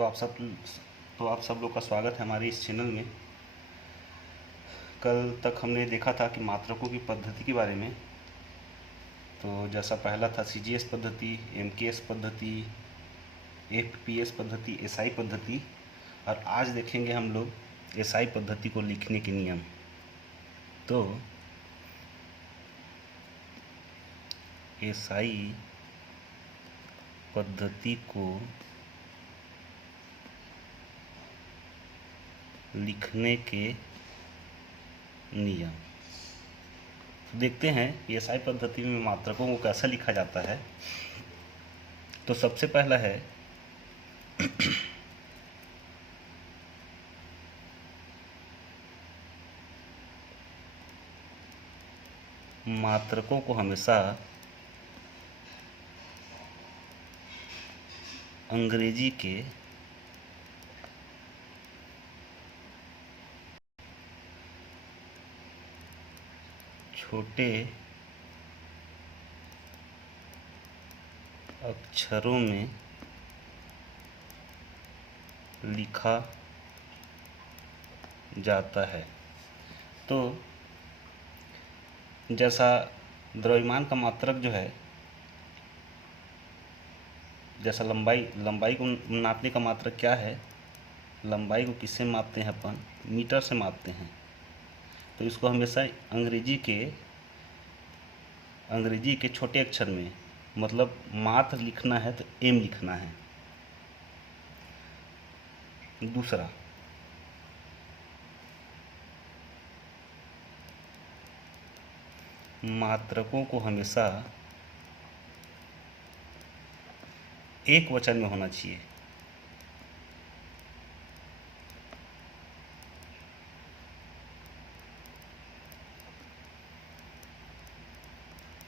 तो आप सब लोग का स्वागत है हमारे इस चैनल में। कल तक हमने देखा था कि मात्रकों की पद्धति के बारे में। तो जैसा पहला था सीजीएस पद्धति, एमकेएस पद्धति, एफपीएस पद्धति, एसआई पद्धति, और आज देखेंगे हम लोग एसआई पद्धति को लिखने के नियम। तो एसआई पद्धति को लिखने के नियम देखते हैं एसआई पद्धति में मात्रकों को कैसा लिखा जाता है। तो सबसे पहला है मात्रकों को हमेशा अंग्रेजी के छोटे अक्षरों में लिखा जाता है। तो जैसा द्रव्यमान का मात्रक जो है, जैसा लंबाई को नापने का मात्रक क्या है, लंबाई को किससे मापते हैं अपन, मीटर से मापते हैं। तो इसको हमेशा अंग्रेजी के छोटे अक्षर में, मतलब मात्र लिखना है तो एम लिखना है। दूसरा, मात्रकों को हमेशा एक वचन में होना चाहिए।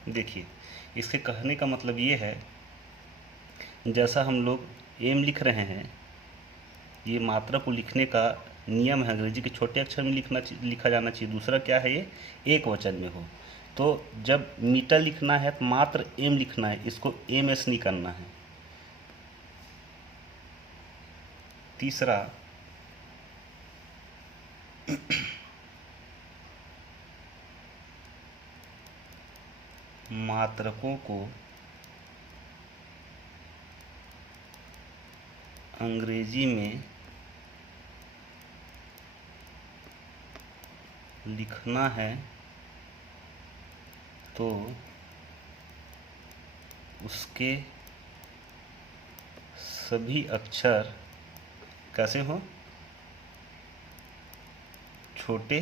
देखिए, इसके कहने का मतलब ये है, जैसा हम लोग एम लिख रहे हैं, ये मात्रा को लिखने का नियम है, अंग्रेजी के छोटे अक्षर में लिखा जाना चाहिए। दूसरा क्या है, ये एक वचन में हो। तो जब मीटर लिखना है तो मात्र एम लिखना है, इसको एम एस नहीं करना है। तीसरा, मात्रकों को अंग्रेजी में लिखना है तो उसके सभी अक्षर कैसे हो, छोटे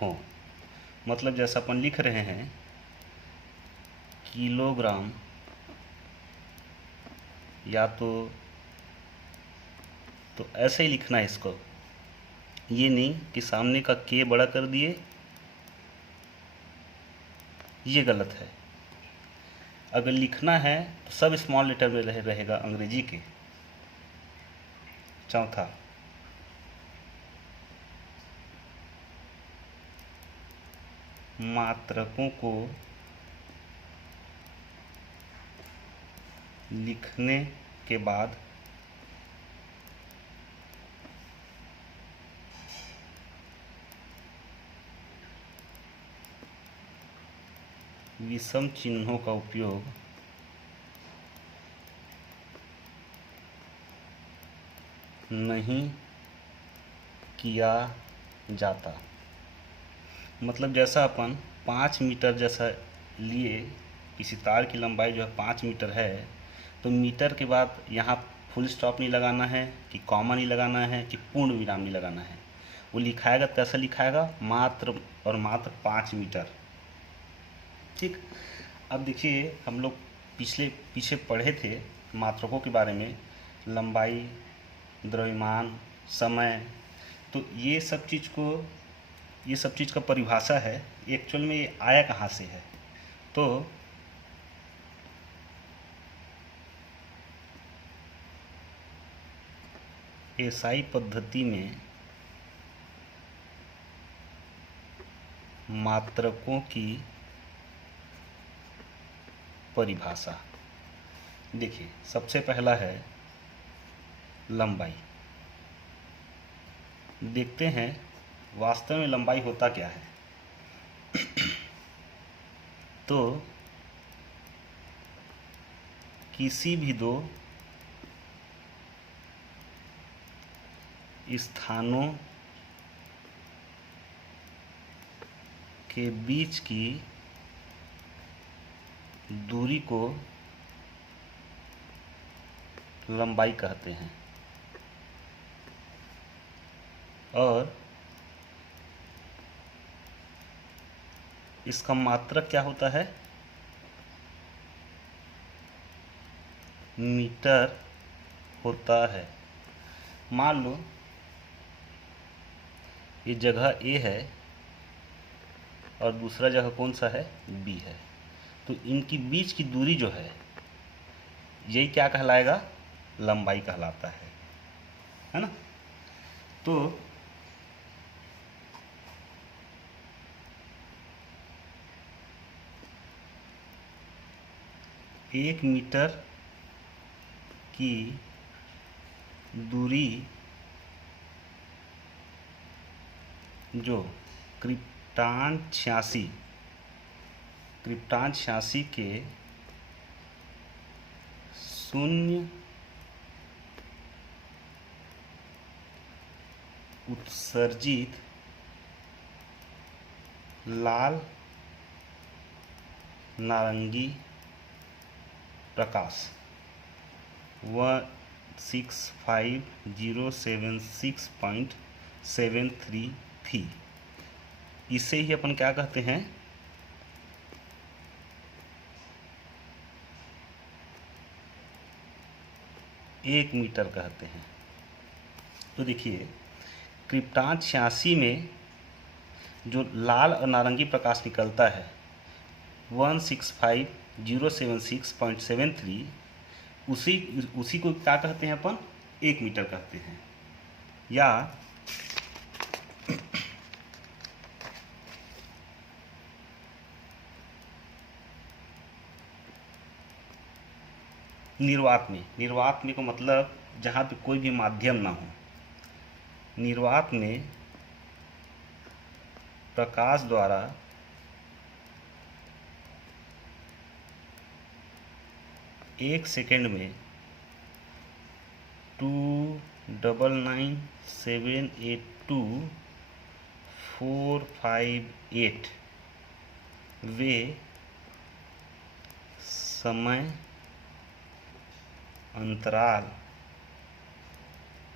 हों। मतलब जैसा अपन लिख रहे हैं किलोग्राम, या तो ऐसे ही लिखना है इसको। ये नहीं कि सामने का के बड़ा कर दिए, ये गलत है। अगर लिखना है तो सब स्मॉल लेटर में रहेगा अंग्रेजी के। चौथा, मात्रकों को लिखने के बाद विषम चिन्हों का उपयोग नहीं किया जाता। मतलब जैसा अपन 5 मीटर जैसा लिए, किसी तार की लंबाई जो है 5 मीटर है, तो मीटर के बाद यहाँ फुल स्टॉप नहीं लगाना है, कि कॉमा नहीं लगाना है, कि पूर्ण विराम नहीं लगाना है। वो लिखाएगा तो कैसा लिखाएगा, मात्र और मात्र 5 मीटर। ठीक। अब देखिए, हम लोग पीछे पढ़े थे मात्रकों के बारे में, लंबाई, द्रव्यमान, समय। तो ये सब चीज़ का परिभाषा है। एक्चुअल में ये आया कहाँ से है, तो एसआई पद्धति में मात्रकों की परिभाषा देखिए। सबसे पहला है लंबाई। देखते हैं वास्तव में लंबाई होता क्या है। तो किसी भी दो स्थानों के बीच की दूरी को लंबाई कहते हैं और इसका मात्रक क्या होता है, मीटर होता है। मान लो ये जगह ए है और दूसरा जगह कौन सा है, बी है, तो इनकी बीच की दूरी जो है यही क्या कहलाएगा, लंबाई कहलाता है ना। तो एक मीटर की दूरी जो क्रिप्टान 86 के शून्य उत्सर्जित लाल नारंगी प्रकाश 165,076.73 थी। इसे ही अपन क्या कहते हैं, एक मीटर कहते हैं। तो देखिए क्रिप्टान 86 में जो लाल और नारंगी प्रकाश निकलता है 165,076.73, उसी को क्या कहते हैं अपन, एक मीटर कहते हैं। या निर्वात में को मतलब जहाँ पे कोई भी माध्यम ना हो। निर्वात में प्रकाश द्वारा एक सेकेंड में 299,782,458 वे समय अंतराल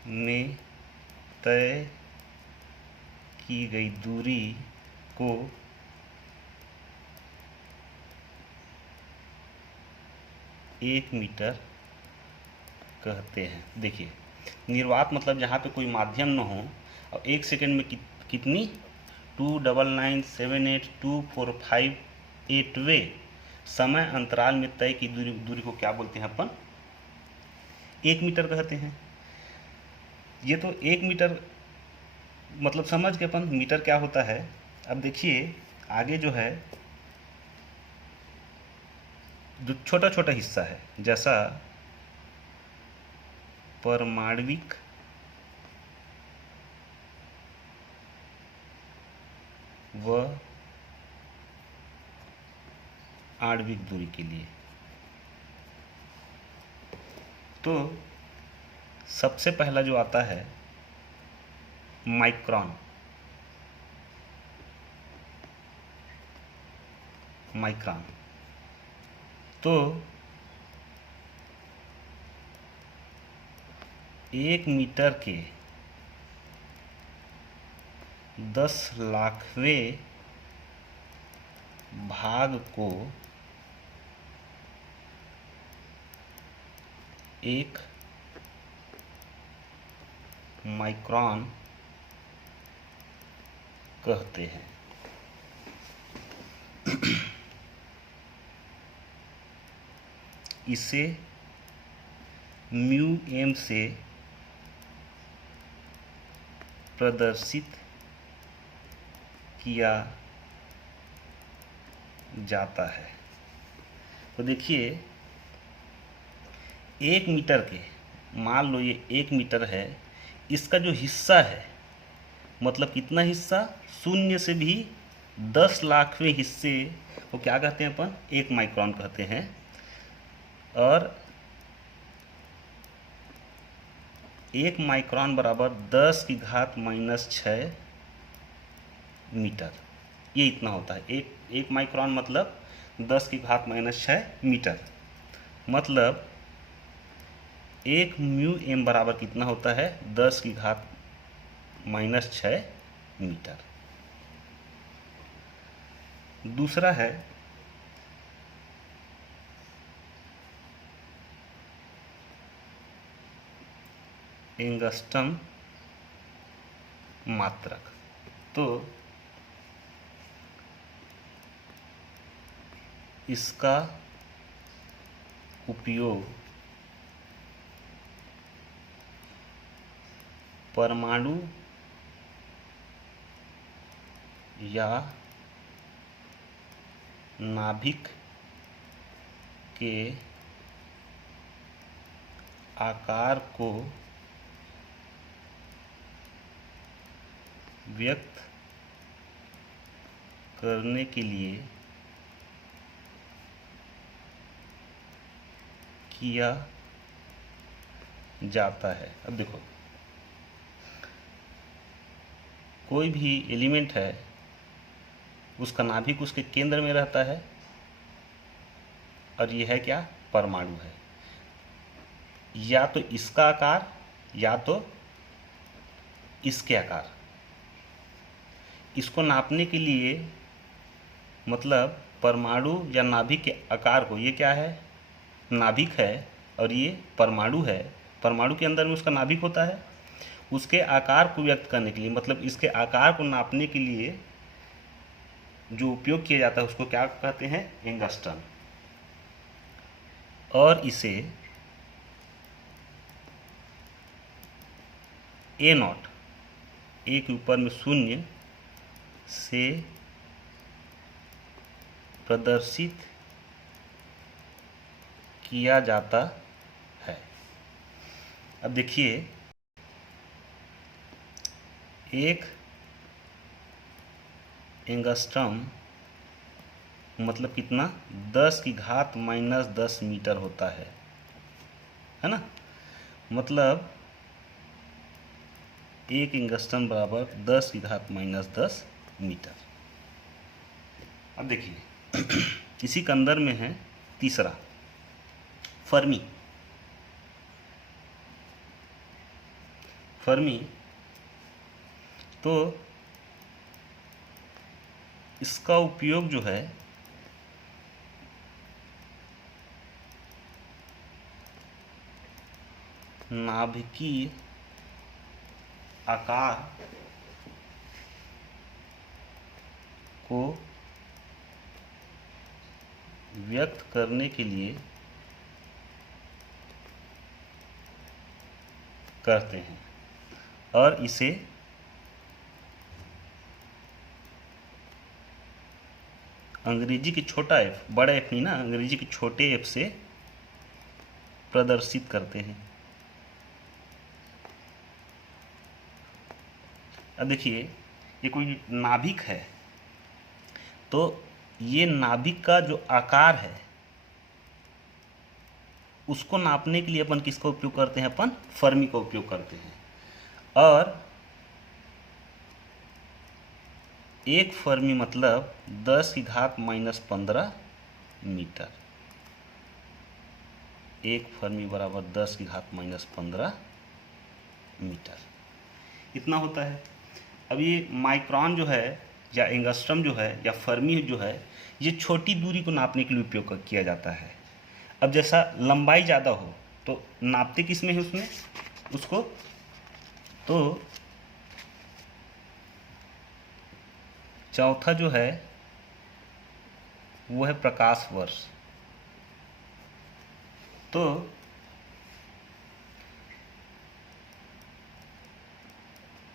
में तय की गई दूरी को एक मीटर कहते हैं। देखिए निर्वात मतलब जहाँ पे कोई माध्यम न हो और एक सेकंड में कितनी 299,782,458 वे समय अंतराल में तय की दूरी को क्या बोलते हैं अपन, एक मीटर कहते हैं। ये तो एक मीटर मतलब समझ के अपन मीटर क्या होता है। अब देखिए आगे जो है जो छोटा छोटा हिस्सा है, जैसा परमाणविक व आणविक दूरी के लिए, तो सबसे पहला जो आता है माइक्रोन। तो 1 मीटर के 10 लाखवें भाग को एक माइक्रोन कहते हैं। इसे म्यू एम से प्रदर्शित किया जाता है। तो देखिए 1 मीटर के मान लो ये 1 मीटर है, इसका जो हिस्सा है, मतलब कितना हिस्सा, शून्य से भी 10 लाखवें हिस्से को क्या कहते हैं अपन, 1 माइक्रोन कहते हैं। और 1 माइक्रोन बराबर 10⁻⁻6 मीटर, ये इतना होता है। एक माइक्रोन मतलब 10⁻⁻6 मीटर। मतलब 1 μm बराबर कितना होता है, 10⁻⁻6 मीटर। दूसरा है एंगस्ट्रम मात्रक। तो इसका उपयोग परमाणु या नाभिक के आकार को व्यक्त करने के लिए किया जाता है। अब देखो, कोई भी एलिमेंट है, उसका नाभिक उसके केंद्र में रहता है, और यह है क्या, परमाणु है। या तो इसका आकार या तो इसके आकार। इसको नापने के लिए, मतलब परमाणु या नाभिक के आकार को, ये क्या है, नाभिक है और ये परमाणु है, परमाणु के अंदर में उसका नाभिक होता है, उसके आकार को व्यक्त करने के लिए, मतलब इसके आकार को नापने के लिए जो उपयोग किया जाता है उसको क्या कहते हैं, एंगस्ट्रम। और इसे A0, ए के ऊपर में शून्य से प्रदर्शित किया जाता है। अब देखिए, एक एंगस्ट्रम मतलब कितना, 10⁻⁻10 मीटर होता है ना। मतलब एक एंगस्ट्रम बराबर 10⁻⁻10 मीटर। अब देखिए इसी के अंदर में है तीसरा, फर्मी। फर्मी तो इसका उपयोग जो है नाभिकीय आकार को व्यक्त करने के लिए करते हैं। और इसे अंग्रेजी की छोटा एफ, बड़ा एफ नहीं ना, अंग्रेजी की छोटे एफ से प्रदर्शित करते हैं। अब देखिए, ये कोई नाभिक है, तो ये नाभिक का जो आकार है उसको नापने के लिए अपन किसका उपयोग करते हैं, अपन फर्मी का उपयोग करते हैं। और एक फर्मी मतलब 10⁻⁻15 मीटर। एक फर्मी बराबर 10⁻⁻15 मीटर, इतना होता है। अब ये माइक्रोन जो है, या एंगस्ट्रम जो है, या फर्मी जो है, ये छोटी दूरी को नापने के लिए उपयोग किया जाता है। अब जैसा लंबाई ज़्यादा हो तो नापते किस में है उसमें, उसको, तो चौथा जो है वो है प्रकाश वर्ष। तो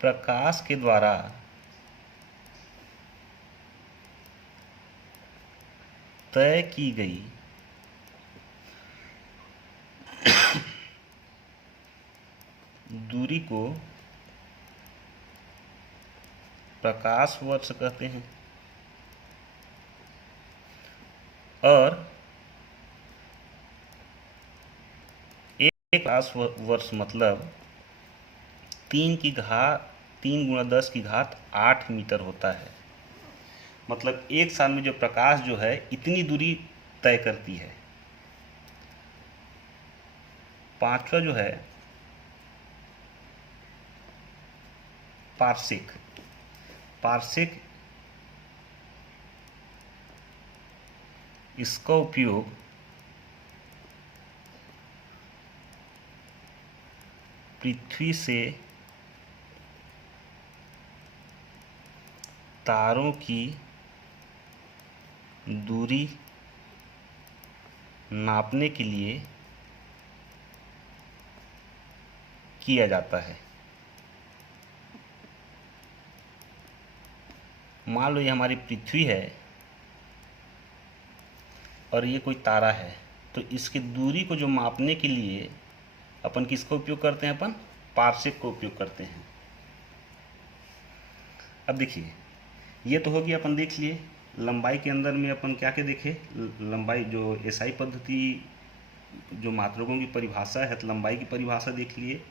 प्रकाश के द्वारा तय की गई दूरी को प्रकाश वर्ष कहते हैं और एक प्रकाश वर्ष मतलब 3 × 10⁸ मीटर होता है। मतलब एक साल में जो प्रकाश जो है इतनी दूरी तय करती है। पांचवा जो है पार्सेक। पार्सेक इसका उपयोग पृथ्वी से तारों की दूरी नापने के लिए किया जाता है। मान लो ये हमारी पृथ्वी है और ये कोई तारा है, तो इसकी दूरी को जो मापने के लिए अपन किसका उपयोग करते हैं? अपन पार्सेक का उपयोग करते हैं। अब देखिए, ये तो होगी, अपन देख लिए लंबाई के अंदर में अपन क्या क्या देखे, लंबाई जो एसआई पद्धति जो मात्रकों की परिभाषा है, तो लंबाई की परिभाषा देख लिए।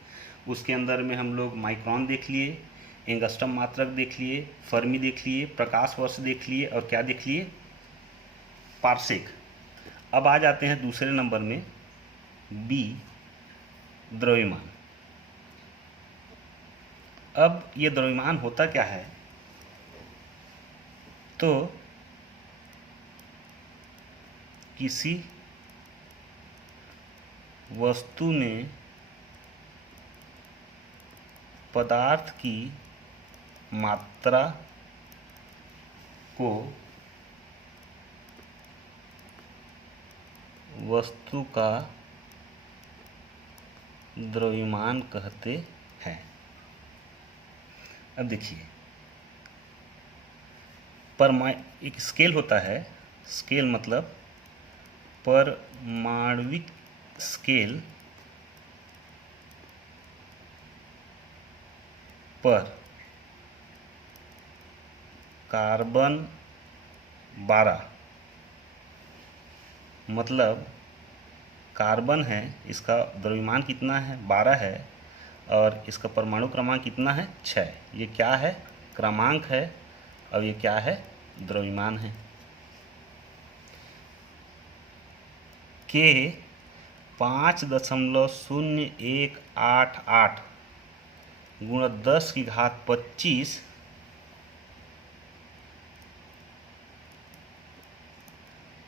उसके अंदर में हम लोग माइक्रोन देख लिए, एंगस्ट्रम मात्रक देख लिए, फर्मी देख लिए, प्रकाश वर्ष देख लिए और क्या देख लिए? पार्सेक। अब आ जाते हैं दूसरे नंबर में बी, द्रव्यमान। अब ये द्रव्यमान होता क्या है? तो किसी वस्तु ने पदार्थ की मात्रा को वस्तु का द्रव्यमान कहते हैं। अब देखिए, एक स्केल होता है, स्केल मतलब परमाण्विक स्केल पर कार्बन 12, मतलब कार्बन है, इसका द्रव्यमान कितना है? 12 है और इसका परमाणु क्रमांक कितना है? 6। ये क्या है? क्रमांक है और ये क्या है? द्रव्यमान है। के 5.0188 × 10⁻25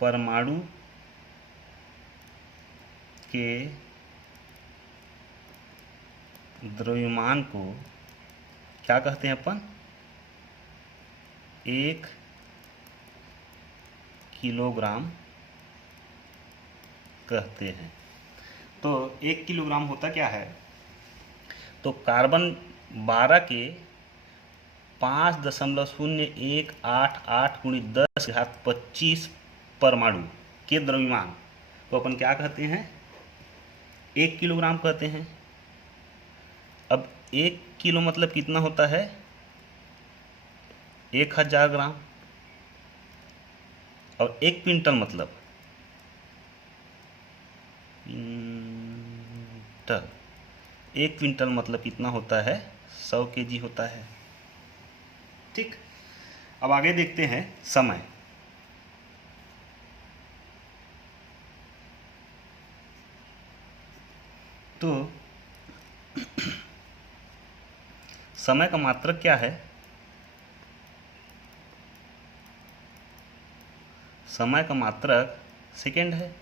परमाणु के द्रव्यमान को क्या कहते हैं अपन? 1 किलोग्राम कहते हैं। तो 1 किलोग्राम होता क्या है? तो कार्बन 12 के 5.0188 × 10⁻25 परमाणु के द्रव्यमान को अपन क्या कहते हैं? 1 किलोग्राम कहते हैं। अब 1 किलो मतलब कितना होता है? 1000 ग्राम। और 1 क्विंटल मतलब क्विंटल, 1 क्विंटल मतलब कितना होता है? 100 केजी होता है। ठीक, अब आगे देखते हैं समय। तो समय का मात्रक क्या है? समय का मात्रक सेकेंड है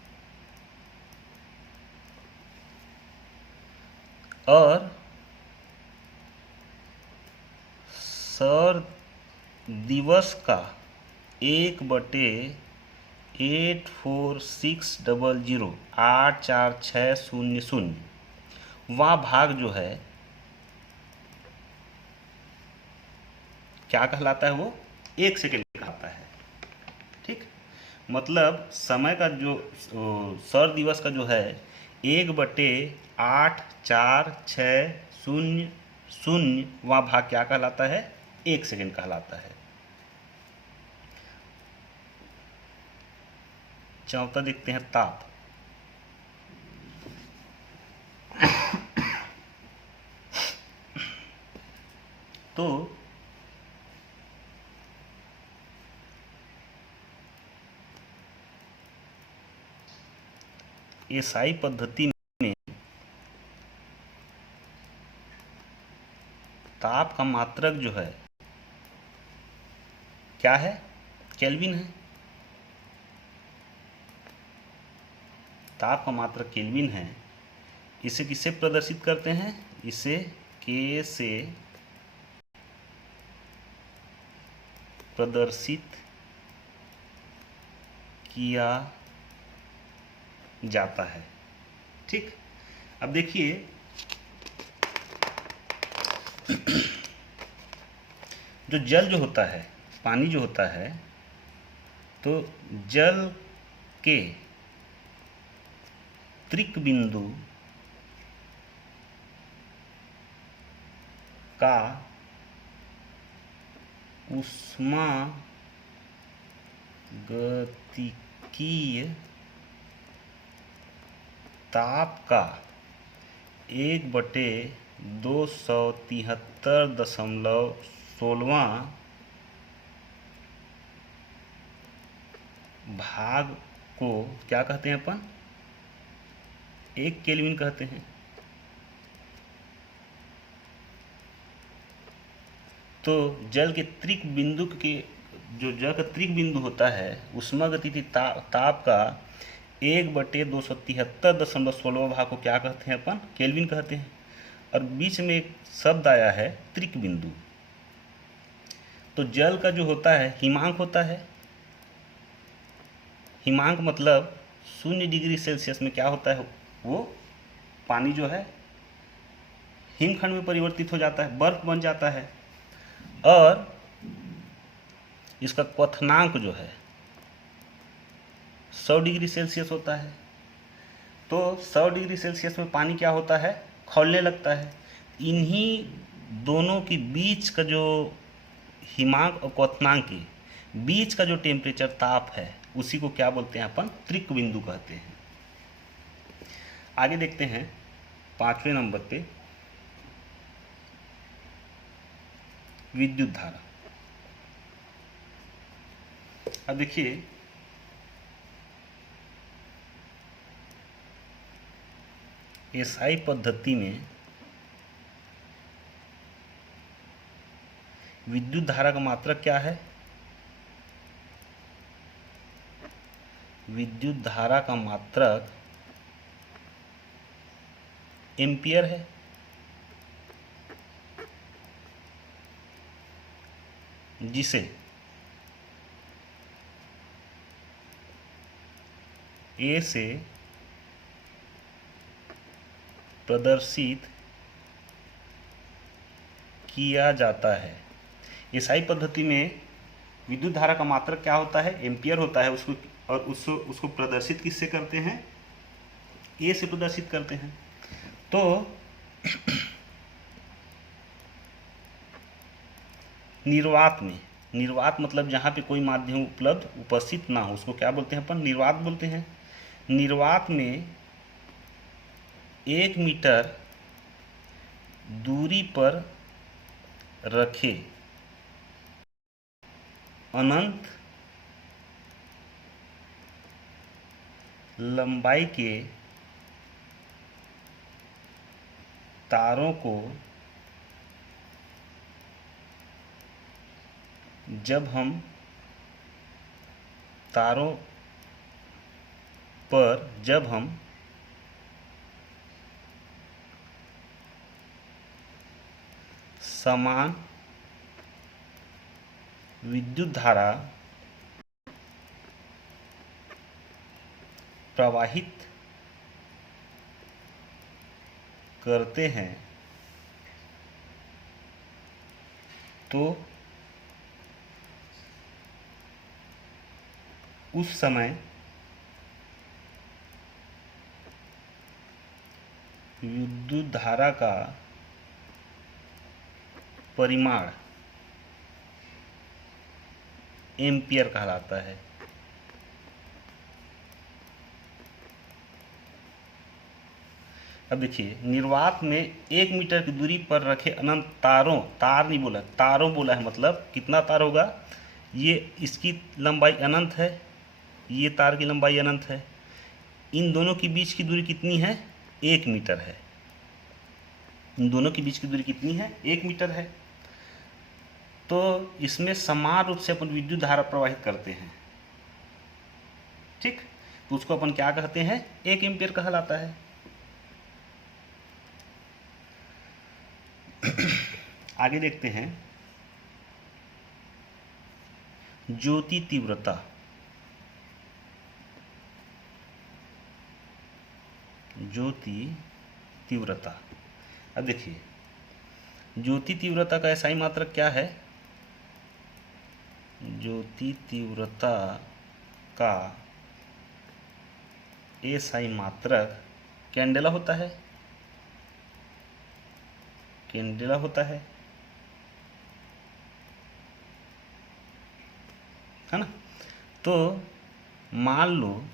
और सौर दिवस का 1/84600 वह भाग जो है क्या कहलाता है? वो 1 सेकेंड कहलाता है। ठीक, मतलब समय का जो सौर दिवस का जो है 1/8 4 6 0 0 वहाँ भाग क्या कहलाता है? 1 सेकेंड कहलाता है। चौथा देखते हैं ताप। तो एसआई पद्धति में ताप का मात्रक जो है क्या है? केल्विन है। ताप का मात्रक केल्विन है। इसे किससे प्रदर्शित करते हैं? इसे के से प्रदर्शित किया जाता है। ठीक, अब देखिए जो जल जो होता है, पानी जो होता है, तो जल के त्रिक बिंदु का ऊष्मा गतिकीय ताप का 1/273.16 भाग को क्या कहते हैं अपन? 1 केल्विन कहते हैं। तो जल के त्रिक बिंदु के जो जल का त्रिक बिंदु होता है उष्मागतिकी ताप का 1/273.16 भाग को क्या कहते हैं अपन? केल्विन कहते हैं। और बीच में एक शब्द आया है त्रिक बिंदु। तो जल का जो होता है हिमांक होता है। हिमांक मतलब 0 डिग्री सेल्सियस में क्या होता है? वो पानी जो है हिमखंड में परिवर्तित हो जाता है, बर्फ बन जाता है। और इसका क्वथनांक जो है 100 डिग्री सेल्सियस होता है। तो 100 डिग्री सेल्सियस में पानी क्या होता है? खौलने लगता है। इन्हीं दोनों के बीच का जो हिमांक और क्वथनांक के बीच का जो टेम्परेचर ताप है उसी को क्या बोलते हैं अपन? त्रिक बिंदु कहते हैं। आगे देखते हैं 5वें नंबर पे विद्युत धारा। अब देखिए एसआई पद्धति में विद्युत धारा का मात्रक क्या है? विद्युत धारा का मात्रक एम्पियर है। जिसे ए से प्रदर्शित किया जाता है। एसआई पद्धति में विद्युत धारा का मात्रक क्या होता है? एम्पियर होता है। उसको प्रदर्शित किससे करते हैं? ए से प्रदर्शित करते हैं। तो निर्वात में, निर्वात मतलब जहाँ पे कोई माध्यम उपस्थित ना हो उसको क्या बोलते हैं अपन? निर्वात बोलते हैं। निर्वात में 1 मीटर दूरी पर रखे अनंत लंबाई के तारों को जब हम समान विद्युत धारा प्रवाहित करते हैं तो उस समय विद्युत धारा का परिमाण एम्पियर कहलाता है। अब देखिए, निर्वात में 1 मीटर की दूरी पर रखे अनंत तारों, तार नहीं बोला, तारों बोला है, मतलब कितना तार होगा, ये इसकी लंबाई अनंत है, ये तार की लंबाई अनंत है, इन दोनों के बीच की दूरी कितनी है, 1 मीटर है। इन दोनों के बीच की दूरी कितनी है, 1 मीटर है। तो इसमें समान रूप से अपन विद्युत धारा प्रवाहित करते हैं, ठीक, तो उसको अपन क्या कहते हैं, 1 एम्पियर कहलाता है। आगे देखते हैं, ज्योति तीव्रता। ज्योति तीव्रता, अब देखिए, ज्योति तीव्रता का एसआई मात्रक क्या है, ज्योति तीव्रता का एसआई मात्रक कैंडेला होता है, कैंडेला होता है ना। तो मान लो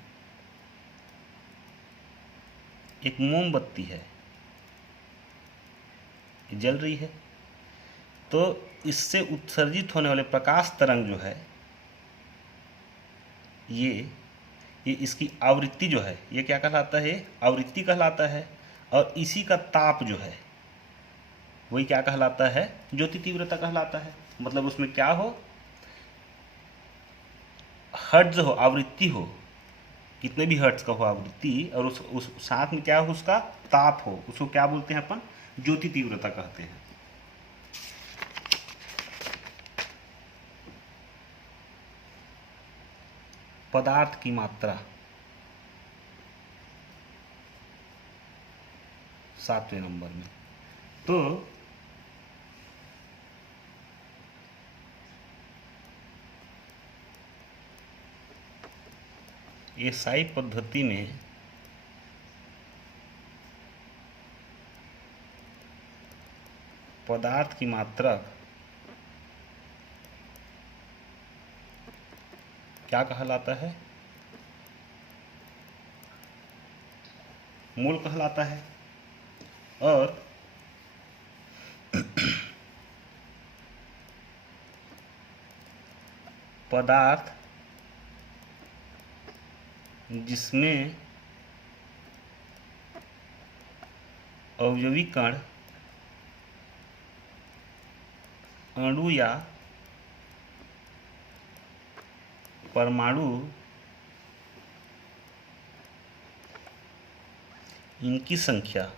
एक मोमबत्ती है, जल रही है, तो इससे उत्सर्जित होने वाले प्रकाश तरंग जो है, ये इसकी आवृत्ति जो है, ये क्या कहलाता है, आवृत्ति कहलाता है। और इसी का ताप जो है वही क्या कहलाता है, ज्योति तीव्रता कहलाता है। मतलब उसमें क्या हो, हर्ट्ज हो, आवृत्ति हो, कितने भी हर्ट्ज का हो आवृत्ति, और उस साथ में क्या हो, उसका ताप हो, उसको क्या बोलते हैं अपन, ज्योति तीव्रता कहते हैं। पदार्थ की मात्रा 7वें नंबर में। तो एसआई पद्धति में पदार्थ की मात्रा क्या कहलाता है, मोल कहलाता है। और पदार्थ जिसमें अवयवी कण, अणु या परमाणु, इनकी संख्या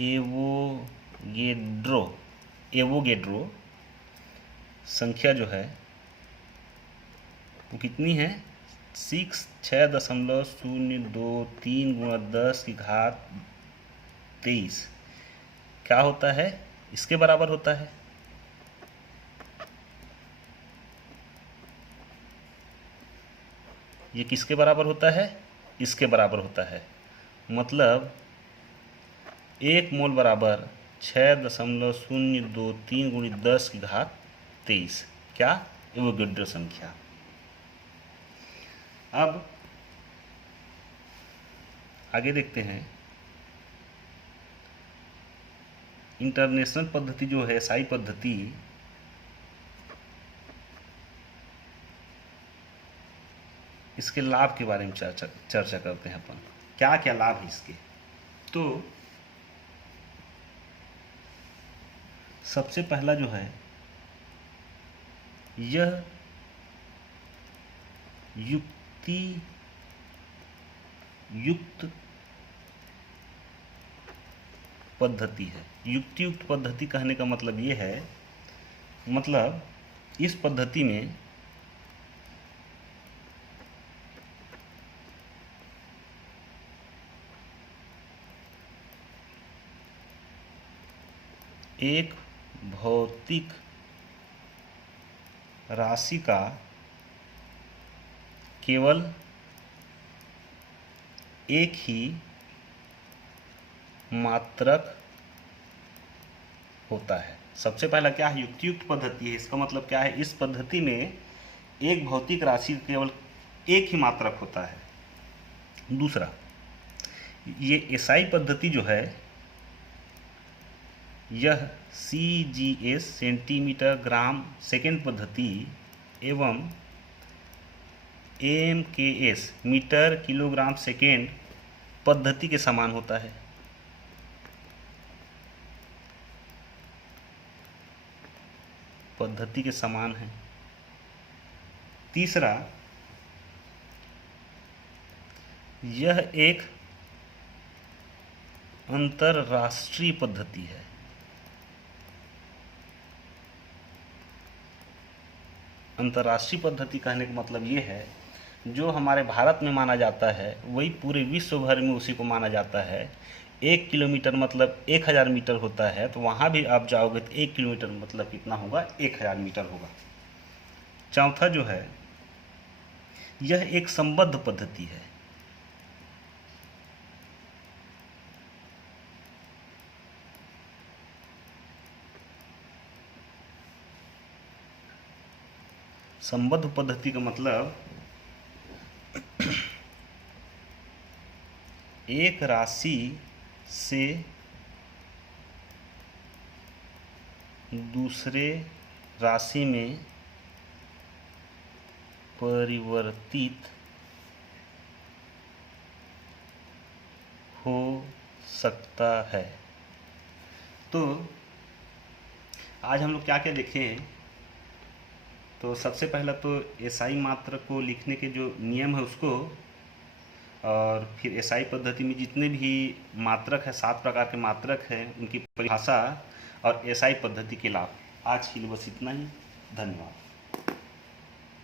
एवोगेड्रो संख्या जो है वो कितनी है, 6.023 गुणा 10⁻23 क्या होता है, इसके बराबर होता है। ये किसके बराबर होता है, इसके बराबर होता है। मतलब 1 मोल बराबर 6.023 गुणित 10⁻23 क्या, एवोगेड्रो संख्या। अब आगे देखते हैं, इंटरनेशनल पद्धति जो है, एसआई पद्धति, इसके लाभ के बारे में चर्चा करते हैं अपन, क्या क्या लाभ है इसके। तो सबसे पहला जो है, यह युक्त पद्धति है। युक्तियुक्त पद्धति कहने का मतलब ये है, मतलब इस पद्धति में एक भौतिक राशि का केवल एक ही मात्रक होता है। सबसे पहला क्या है, युक्तियुक्त पद्धति है। इसका मतलब क्या है, इस पद्धति में एक भौतिक राशि केवल एक ही मात्रक होता है। दूसरा, ये एसआई पद्धति जो है यह CGS सेंटीमीटर ग्राम सेकेंड पद्धति एवं AMKS मीटर किलोग्राम सेकेंड पद्धति के समान होता है। पद्धति के समान है। तीसरा, यह एक अंतरराष्ट्रीय पद्धति है। अंतर्राष्ट्रीय पद्धति कहने का मतलब ये है, जो हमारे भारत में माना जाता है वही पूरे विश्व भर में उसी को माना जाता है। 1 किलोमीटर मतलब 1000 मीटर होता है, तो वहाँ भी आप जाओगे तो 1 किलोमीटर मतलब कितना होगा, 1000 मीटर होगा। चौथा जो है, यह एक संबद्ध पद्धति है। संबद्ध पद्धति का मतलब एक राशि से दूसरे राशि में परिवर्तित हो सकता है। तो आज हम लोग क्या क्या देखें, तो सबसे पहला तो एसआई मात्रक को लिखने के जो नियम है उसको, और फिर एसआई पद्धति में जितने भी मात्रक है, 7 प्रकार के मात्रक हैं, उनकी परिभाषा और एसआई पद्धति के लाभ। आज के लिए बस इतना ही। धन्यवाद।